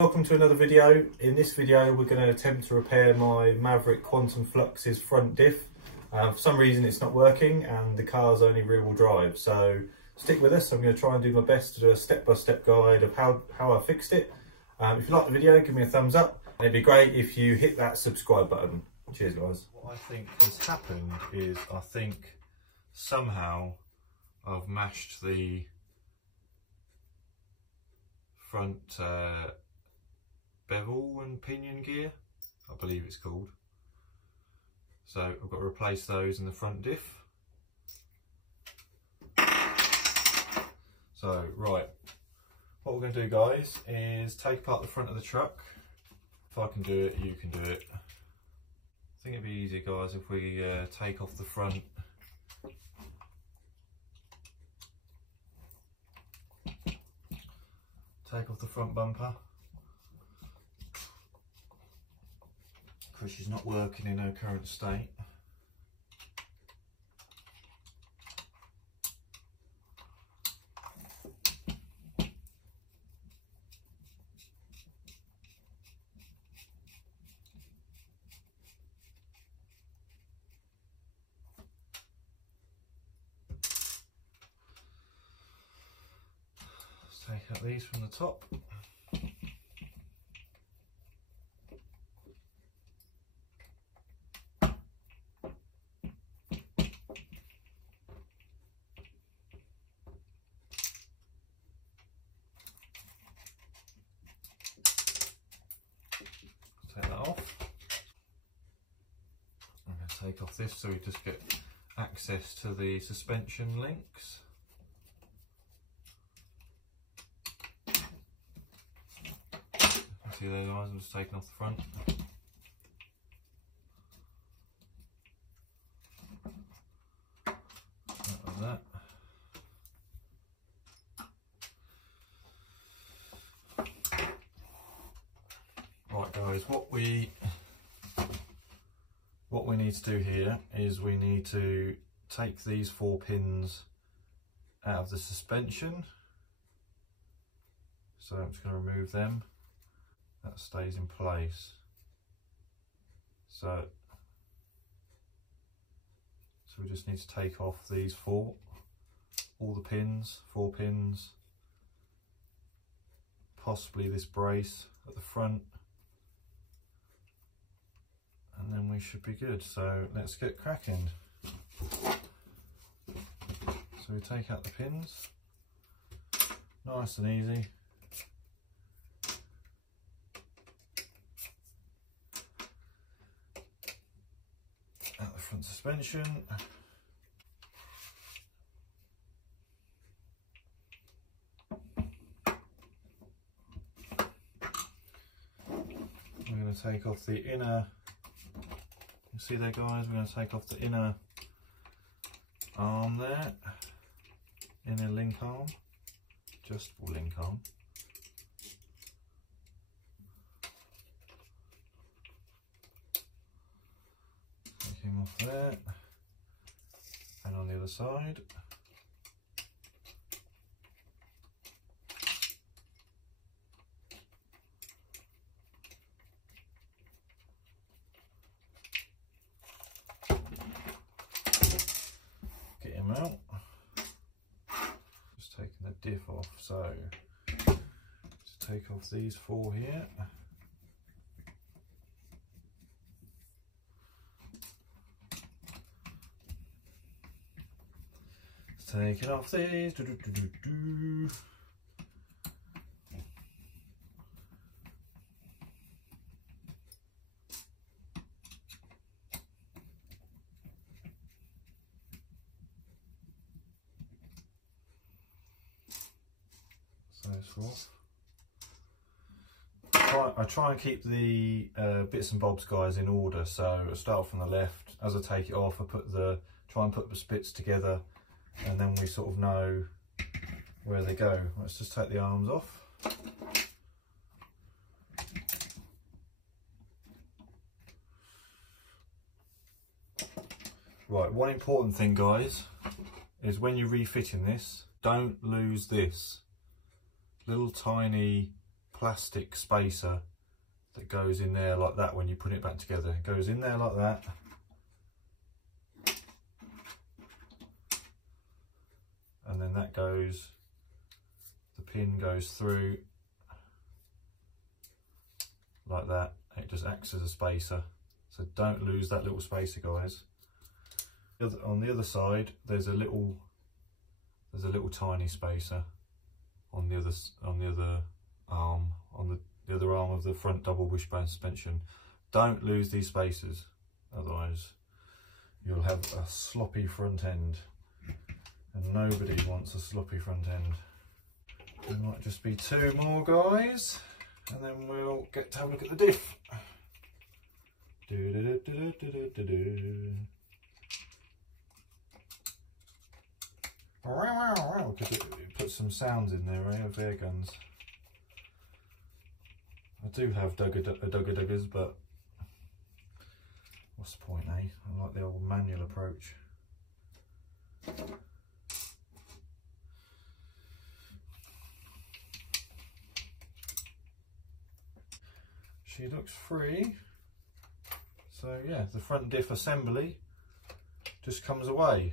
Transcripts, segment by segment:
Welcome to another video. In this video we're going to attempt to repair my Maverick Quantum Flux's front diff. For some reason it's not working and the car's only rear wheel drive, so stick with us. I'm going to try and do my best to do a step-by-step guide of how I fixed it. If you like the video, give me a thumbs up, and it'd be great if you hit that subscribe button. Cheers guys. What I think has happened is I think somehow I've mashed the front bevel and pinion gear, I believe it's called. So I've got to replace those in the front diff. So right, what we're going to do guys is take apart the front of the truck. If I can do it, you can do it. I think it'd be easier guys if we take off the front bumper, because she's not working in her current state. Let's take out these from the top. Take that off. I'm going to take off this so we just get access to the suspension links. See there guys, I'm just taking off the front. Like that. Right guys, what we need to do here is we need to take these 4 pins out of the suspension. So I'm just going to remove them. That stays in place. So we just need to take off these all the pins, 4 pins, possibly this brace at the front, and then we should be good. So let's get cracking. So we take out the pins, nice and easy. Out the front suspension. We're going to take off the inner, you see there guys, we're going to take off the inner arm there, inner link arm, adjustable link arm. Taking off there, and on the other side. Get him out. Just taking the diff off, so just take off these 4 here. Taking off these. So it's off. I try and keep the bits and bobs guys in order. So I start from the left. As I take it off, I try and put the bits together, and then we sort of know where they go. Let's just take the arms off. Right, one important thing guys is when you're refitting this, don't lose this little tiny plastic spacer that goes in there like that when you put it back together. It goes in there like that. And then that goes, the pin goes through like that. It just acts as a spacer. So don't lose that little spacer, guys. On the other side, there's a little tiny spacer on the other arm, on the other arm of the front double wishbone suspension. Don't lose these spacers, otherwise you'll have a sloppy front end, and nobody wants a sloppy front end. There might just be 2 more, guys, and then we'll get to have a look at the diff. Because it puts some sounds in there, eh, of air guns. I do have dugger-duggers, but what's the point, eh? I like the old manual approach. She looks free. So yeah, the front diff assembly just comes away.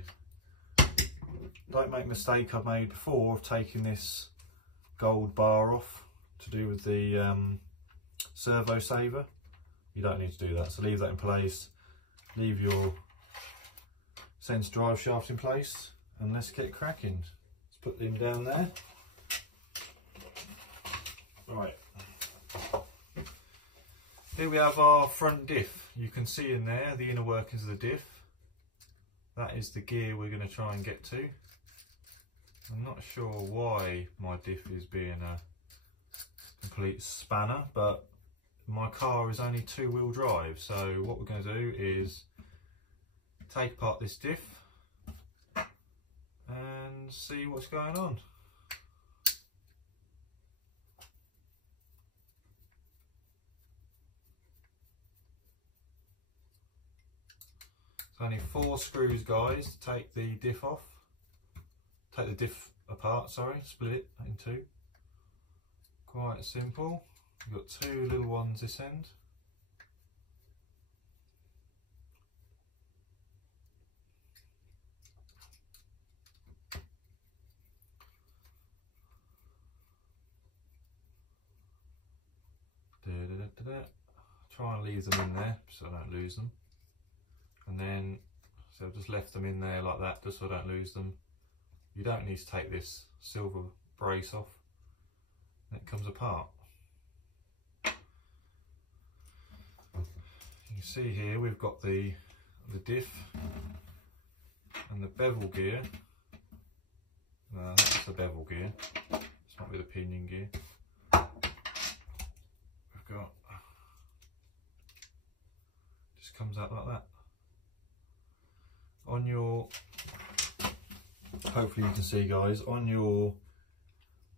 Don't make the mistake I've made before of taking this gold bar off to do with the servo saver. You don't need to do that, so leave that in place. Leave your sense drive shaft in place, and let's get cracking. Let's put them down there. Right. Here we have our front diff. You can see in there the inner workings of the diff. That is the gear we're going to try and get to. I'm not sure why my diff is being a complete spanner, but my car is only 2-wheel drive, so what we're going to do is take apart this diff and see what's going on. It's only 4 screws, guys, to take the diff off. Take the diff apart, sorry, split it in 2. Quite simple. We've got 2 little ones this end. Try and leave them in there so I don't lose them. And then, so I've just left them in there like that just so I don't lose them. You don't need to take this silver brace off, and it comes apart. You can see here we've got the diff and the bevel gear. No, that's the bevel gear. It's not with the pinion gear. We've got, just comes out like that. On your, hopefully you can see, guys, on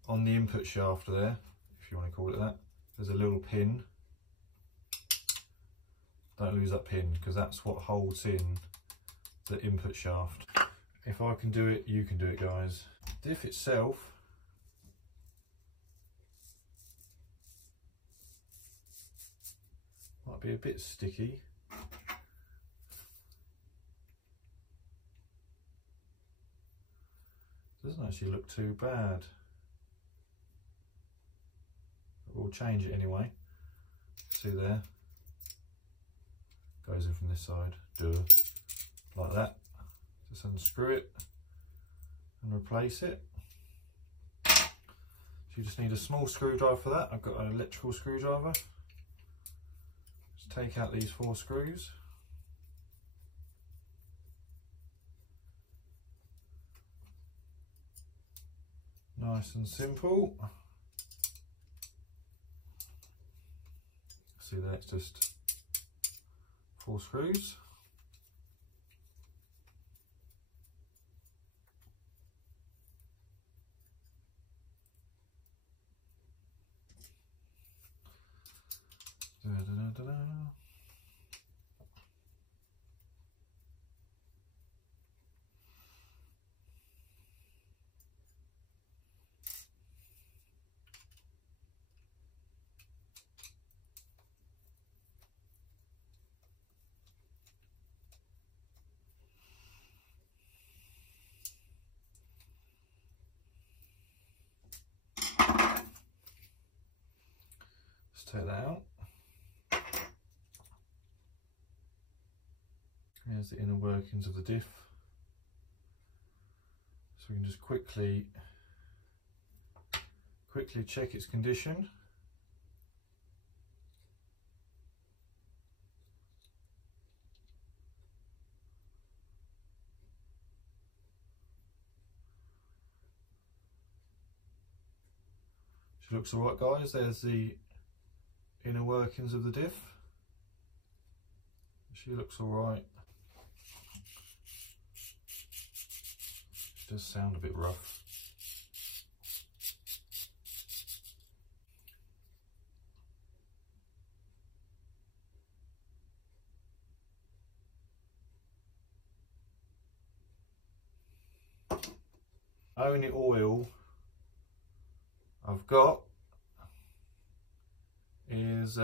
the input shaft there, if you want to call it that, there's a little pin. Don't lose that pin, because that's what holds in the input shaft. If I can do it, you can do it, guys. Diff itself, might be a bit sticky. Doesn't actually look too bad. We'll change it anyway. See there? Goes in from this side. Like that. Just unscrew it and replace it. So you just need a small screwdriver for that. I've got an electrical screwdriver. Just take out these 4 screws. Nice and simple. See there, it's just 4 screws. Let's take that out. Here's the inner workings of the diff. So we can just quickly check its condition. She looks alright, guys. There's the inner workings of the diff. She looks alright. She does sound a bit rough. Only oil I've got is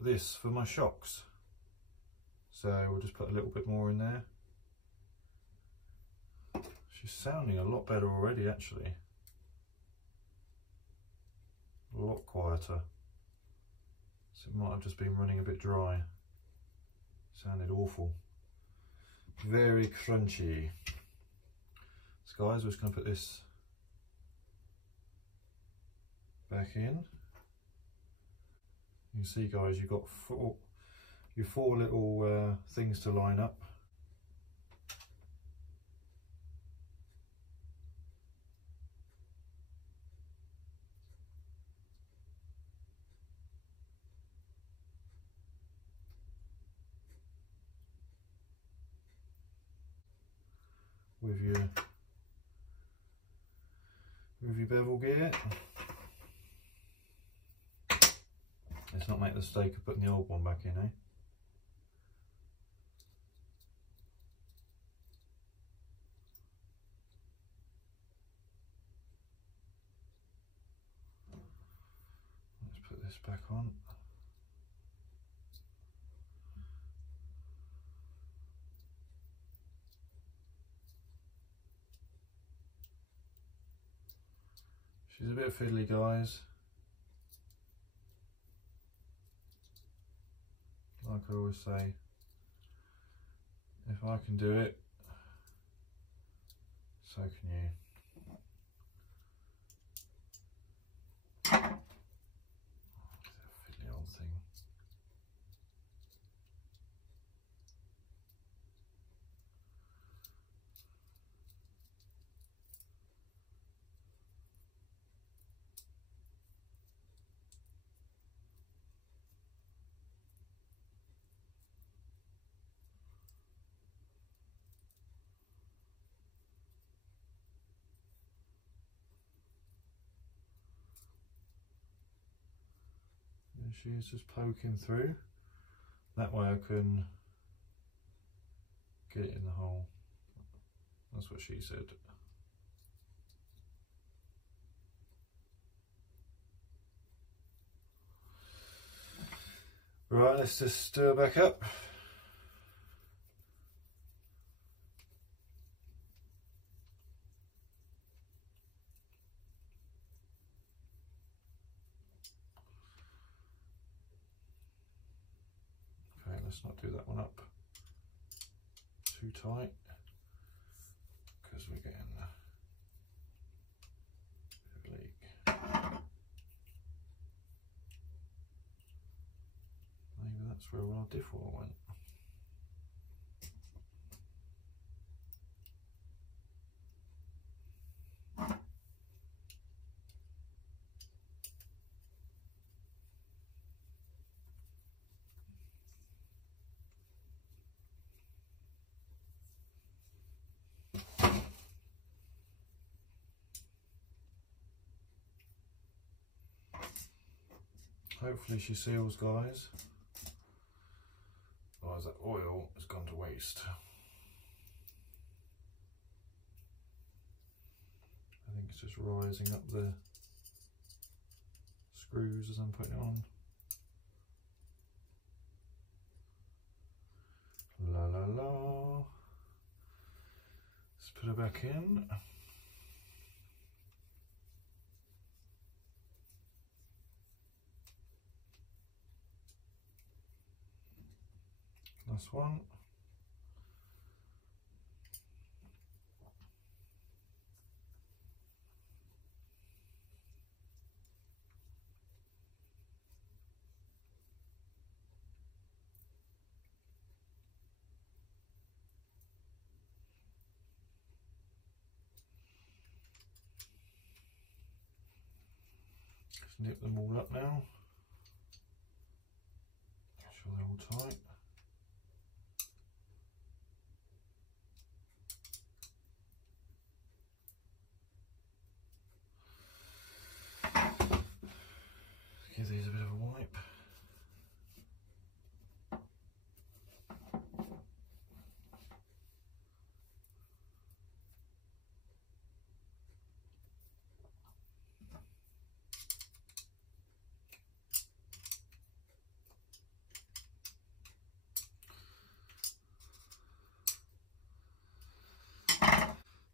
this for my shocks, so we'll just put a little bit more in there. She's sounding a lot better already, actually, a lot quieter, so it might have just been running a bit dry. Sounded awful, very crunchy. So guys, we're just going to put this back in. You can see, guys, you've got your four little things to line up. With your bevel gear. Let's not make the mistake of putting the old one back in, eh? Let's put this back on. She's a bit fiddly, guys. Like I always say, if I can do it, so can you. It's a fiddly old thing. She's just poking through. That way I can get it in the hole. That's what she said. Right, let's just stir back up. Let's not do that one up too tight, because we're getting a bit of leak. Maybe that's where our diff oil went. Hopefully she seals, guys. Otherwise that oil has gone to waste. I think it's just rising up the screws as I'm putting it on. La la la. Let's put it back in. That's one. Just nip them all up now. Make sure they're all tight. Give these a bit of a wipe.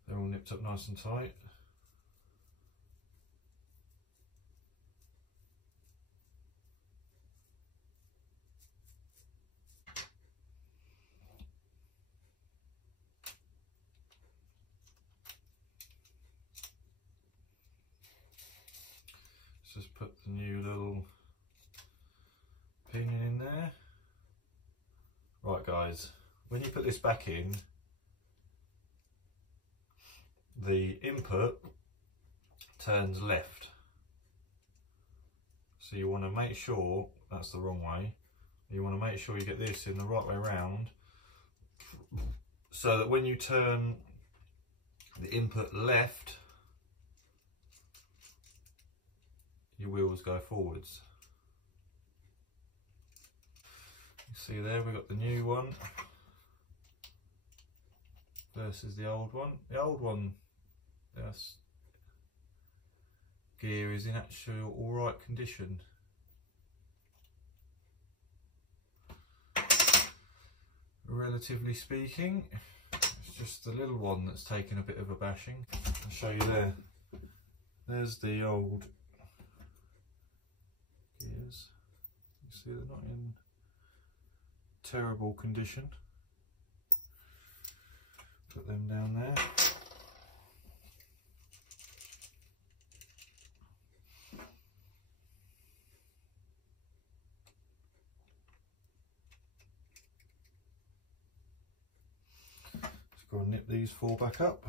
They're all nipped up nice and tight. Just put the new little pinion in there. Right guys, when you put this back in, the input turns left. So you want to make sure, that's the wrong way, you want to make sure you get this in the right way round, so that when you turn the input left, your wheels go forwards. You see there, we've got the new one versus the old one. The old one, this gear is in actually alright condition. Relatively speaking, it's just the little one that's taken a bit of a bashing. I'll show you there. There's the old gears. You see they're not in terrible condition. Put them down there. Just go and nip these four back up.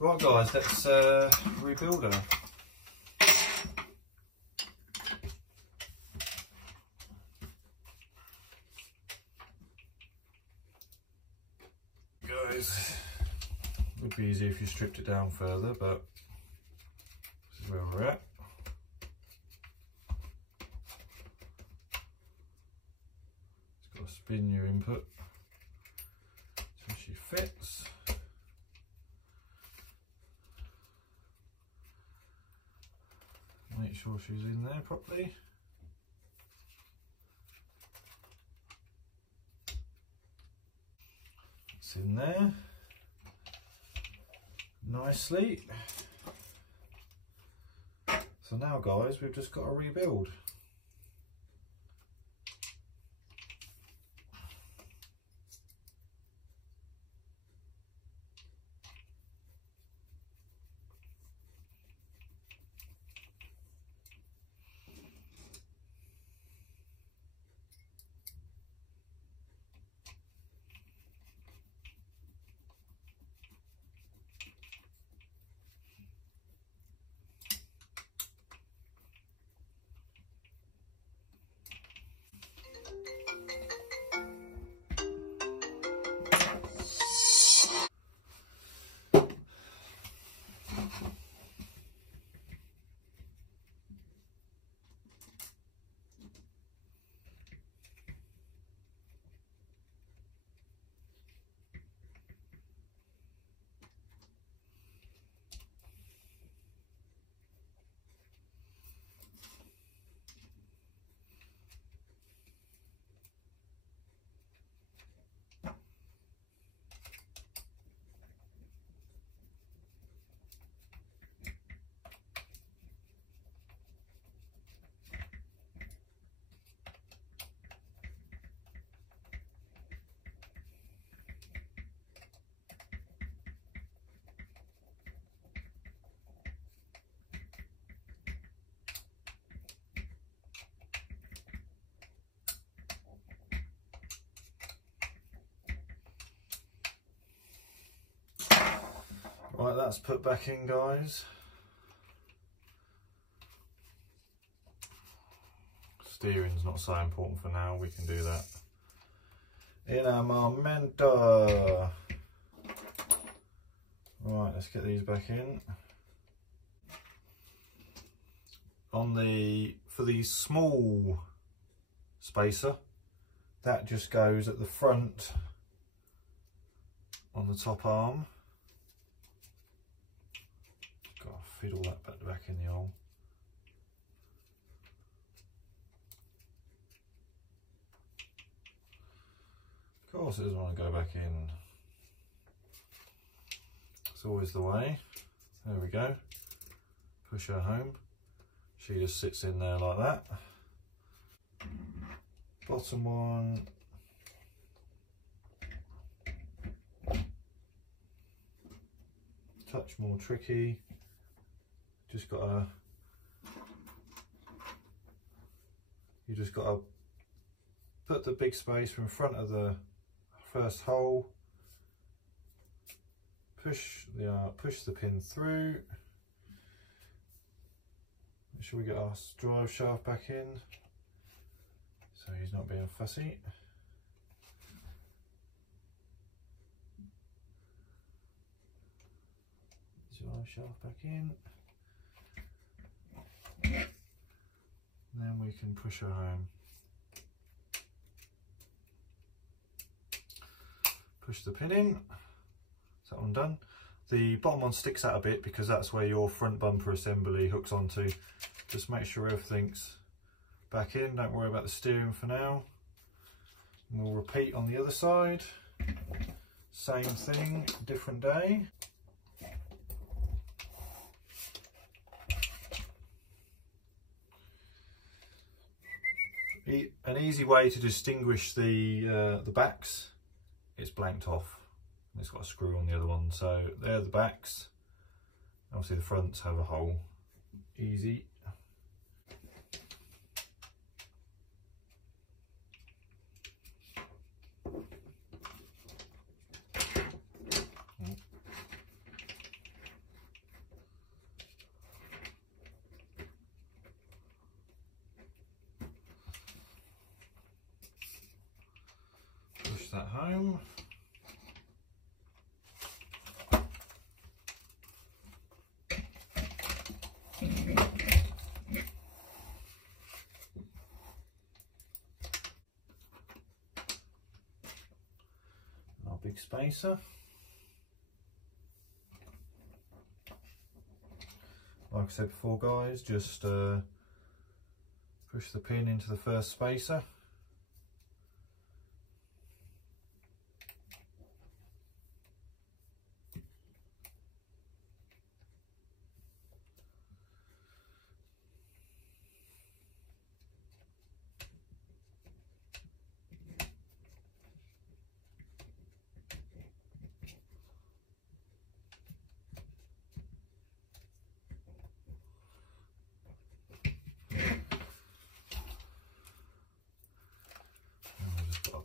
Right guys, let's rebuild her. Guys, it would be easier if you stripped it down further, but this is where we're at. Just got to spin your input so she fits. Make sure she's in there properly. It's in there nicely. So now guys, we've just got to rebuild. Right, that's put back in, guys. Steering's not so important for now, we can do that in a momento. Right, let's get these back in. For the small spacer, that just goes at the front on the top arm. Got to fit all that back in the hole. Of course it doesn't want to go back in. It's always the way. There we go. Push her home. She just sits in there like that. Bottom one. Touch more tricky. You just gotta put the big spacer in front of the first hole. Push the pin through. Make sure we get our drive shaft back in, so he's not being fussy. Drive shaft back in. And then we can push her home. Push the pin in. That one done. The bottom one sticks out a bit because that's where your front bumper assembly hooks onto. Just make sure everything's back in. Don't worry about the steering for now. And we'll repeat on the other side. Same thing, different day. An easy way to distinguish the backs, it's blanked off. It's got a screw on the other one, so they're the backs. Obviously the fronts have a hole. Easy. Push that home. Our big spacer. Like I said before, guys, just push the pin into the first spacer.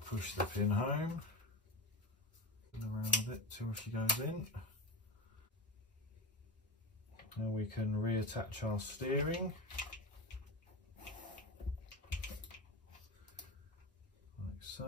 Push the pin home and around it till she goes in. Now we can reattach our steering like so.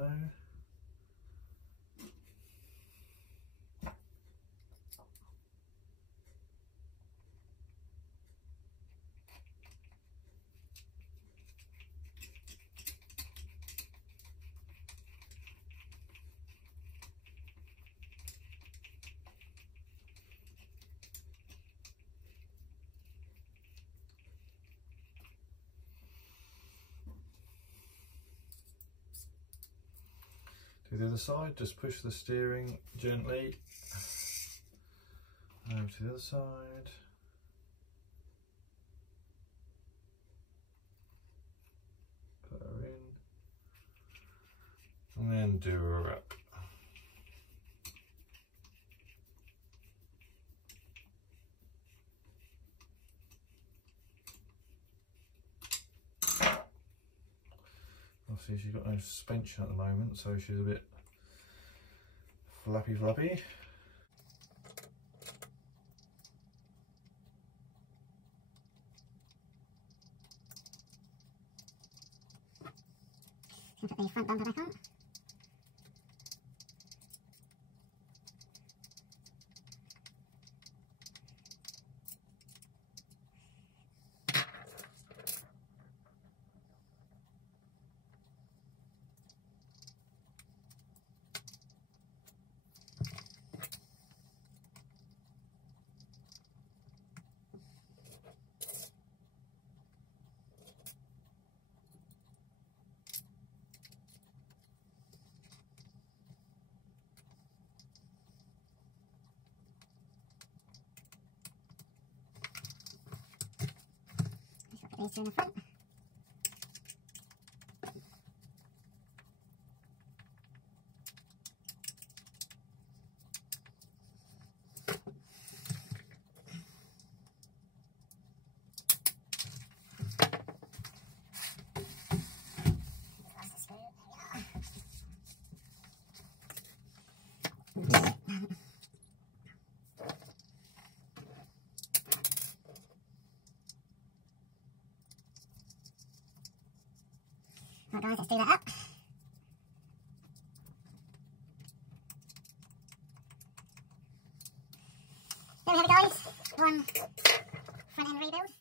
To the other side, just push the steering gently. Over to the other side. Put her in. And then do her up. Obviously she's got no suspension at the moment, so she's a bit flappy. Put the front bumper back on. These two in the front. Right guys, let's do that up. There we have it guys, one front end rebuild.